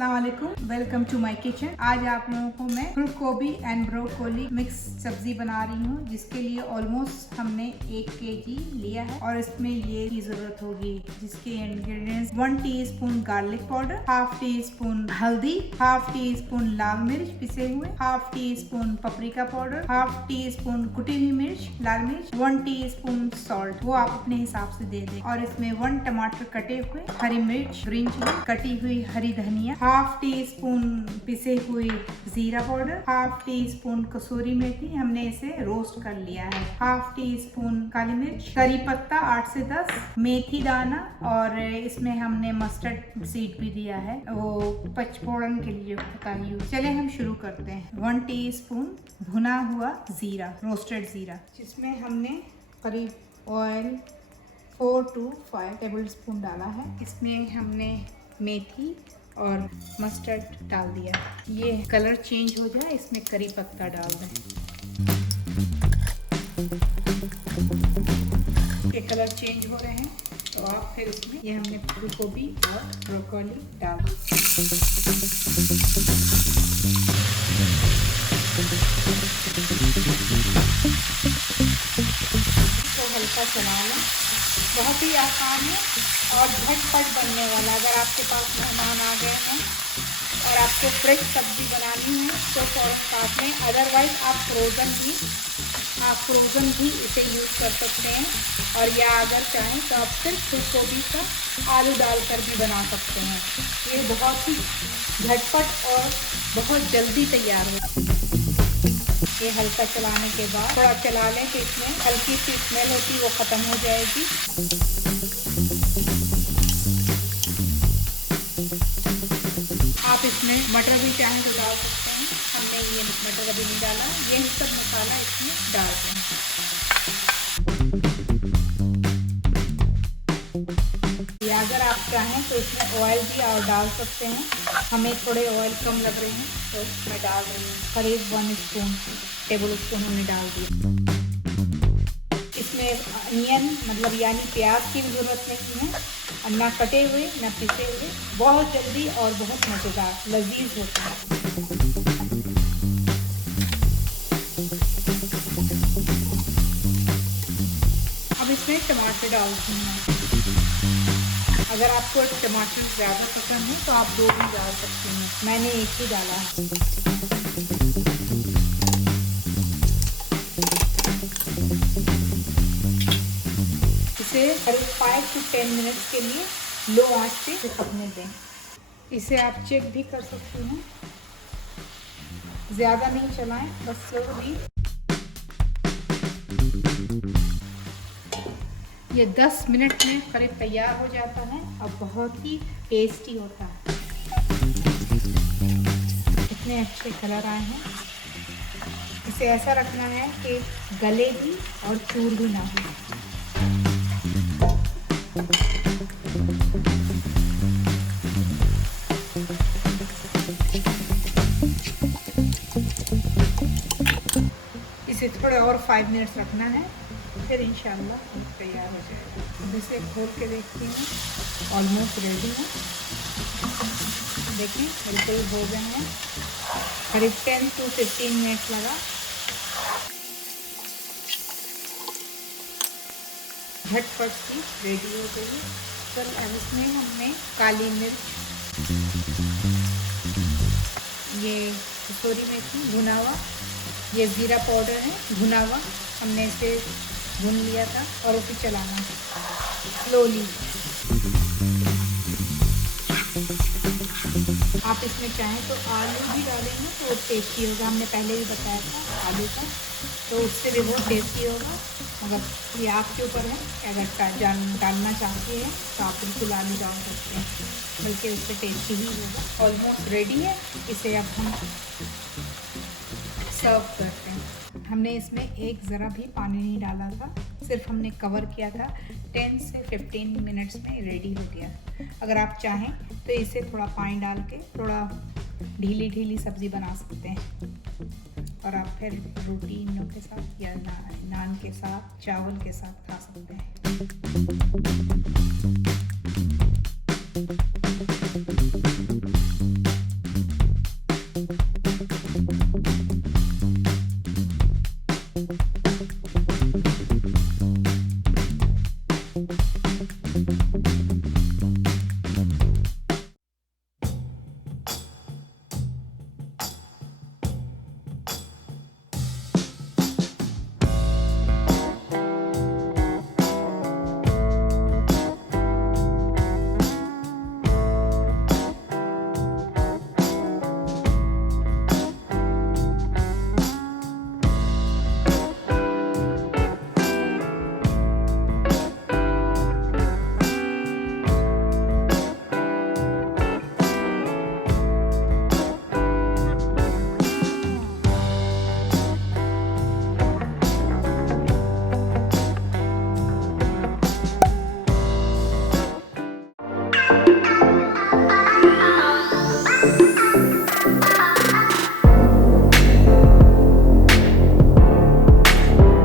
अस्सलाम वालेकुम, welcome to my kitchen. आज आप लोगों को मैं फूल गोभी एंड ब्रोकोली मिक्स सब्जी बना रही हूँ, जिसके लिए ऑलमोस्ट हमने 1 केजी लिया है और इसमें ये की जरूरत होगी, जिसके ingredients 1 teaspoon garlic powder, half tea spoon हल्दी, हाफ टी स्पून लाल मिर्च पिसे हुए, half tea spoon paprika powder, half tea spoon कुटी हुई मिर्च लाल मिर्च, 1 टीस्पून सॉल्ट, वो आप अपने हिसाब से दे दें। और इसमें 1 टमाटर कटे हुए, हरी मिर्च, ग्रीन चिली, कटी हुई हरी धनिया, हाफ टी स्पून पिसे हुए जीरा पाउडर, हाफ टी स्पून कसूरी मेथी, हमने इसे रोस्ट कर लिया है, हाफ टी स्पून काली मिर्च, करी पत्ता 8 से 10, मेथी दाना, और इसमें हमने मस्टर्ड सीड भी दिया है, वो पचफोड़न के लिए होता है यूज। चले हम शुरू करते हैं। 1 टी स्पून भुना हुआ जीरा, रोस्टेड जीरा, जिसमें हमने करीब ऑयल 4 to 5 टेबल स्पून डाला है। इसमें हमने मेथी और मस्टर्ड डाल दिया। ये कलर चेंज हो जाए, इसमें करी पत्ता डाल दें। ये कलर चेंज हो रहे हैं तो आप फिर इसमें ये हमने फूल गोभी और ब्रोकोली डाल दी। तो हल्का चला लें। बहुत ही आसान है और झटपट बनने वाला। अगर आपके पास मेहमान आ गए हैं और आपको फ्रेश सब्जी बनानी है तो फ़ौरन काट लें, अदरवाइज़ आप फ्रोज़न भी इसे यूज़ कर सकते हैं। और या अगर चाहें तो आप सिर्फ फूल गोभी का आलू डालकर भी बना सकते हैं। ये बहुत ही झटपट और बहुत जल्दी तैयार हो। ये हल्का चलाने के बाद थोड़ा चला लें तो इसमें हल्की सी स्मेल होती है, वो ख़त्म हो जाएगी। आप इसमें मटर भी चाहें तो डाल सकते हैं, हमने ये मटर अभी नहीं डाला। ये सब मसाला इसमें डाल दें। या अगर आप चाहें तो इसमें ऑयल भी और डाल सकते हैं। हमें थोड़े ऑयल कम लग रहे हैं तो इसमें डाल रही हूँ करीब 1 टेबल स्पून हमने डाल दिया। इसमें अनियन मतलब यानी प्याज की भी ज़रूरत नहीं है, ना कटे हुए ना पिसे हुए, बहुत जल्दी और बहुत मज़ेदार लजीज होता है। अब इसमें टमाटर डाल दूँगा। अगर आपको टमाटर ज़्यादा पसंद है तो आप 2 भी डाल सकते हैं, मैंने 1 ही डाला है। इसे करीब 5 to 10 मिनट्स के लिए लो आंच पे पकने दें। इसे आप चेक भी कर सकते हैं, ज़्यादा नहीं चलाएं, बस स्लोली। ये 10 मिनट में करीब तैयार हो जाता है और बहुत ही टेस्टी होता है। इतने अच्छे कलर आए हैं। इसे ऐसा रखना है कि गले भी और चूर भी ना हो। इसे थोड़ा और 5 मिनट्स रखना है, फिर इंशाल्लाह तैयार हो जाएगा। अब इसे खोल के देखती हूँ, ऑलमोस्ट रेडी है। देखिए बिल्कुल हो गए हैं, करीब 10 to 15 मिनट्स लगा। झटपट सी रेडी हो गई है। तो अब इसमें हमने काली मिर्च, ये कसूरी मेथी भुना हुआ, ये जीरा पाउडर है भुना हुआ, हमने इसे भून लिया था और उसे चलाना स्लोली। आप इसमें चाहें तो आलू भी डालेंगे तो वो टेस्टी होगा, हमने पहले भी बताया था आलू का, तो उससे भी बहुत टेस्टी होगा। मगर ये आपके ऊपर है, अगर डालना चाहते हैं तो आप बिल्कुल आलू डाल सकते हैं, बल्कि उससे टेस्टी ही होगा। ऑलमोस्ट रेडी है, इसे अब हम सर्व करते हैं। हमने इसमें एक ज़रा भी पानी नहीं डाला था, सिर्फ हमने कवर किया था। 10 से 15 मिनट्स में रेडी हो गया। अगर आप चाहें तो इसे थोड़ा पानी डाल के थोड़ा ढीली सब्ज़ी बना सकते हैं और आप फिर रोटियों के साथ या नान के साथ, चावल के साथ खा सकते हैं।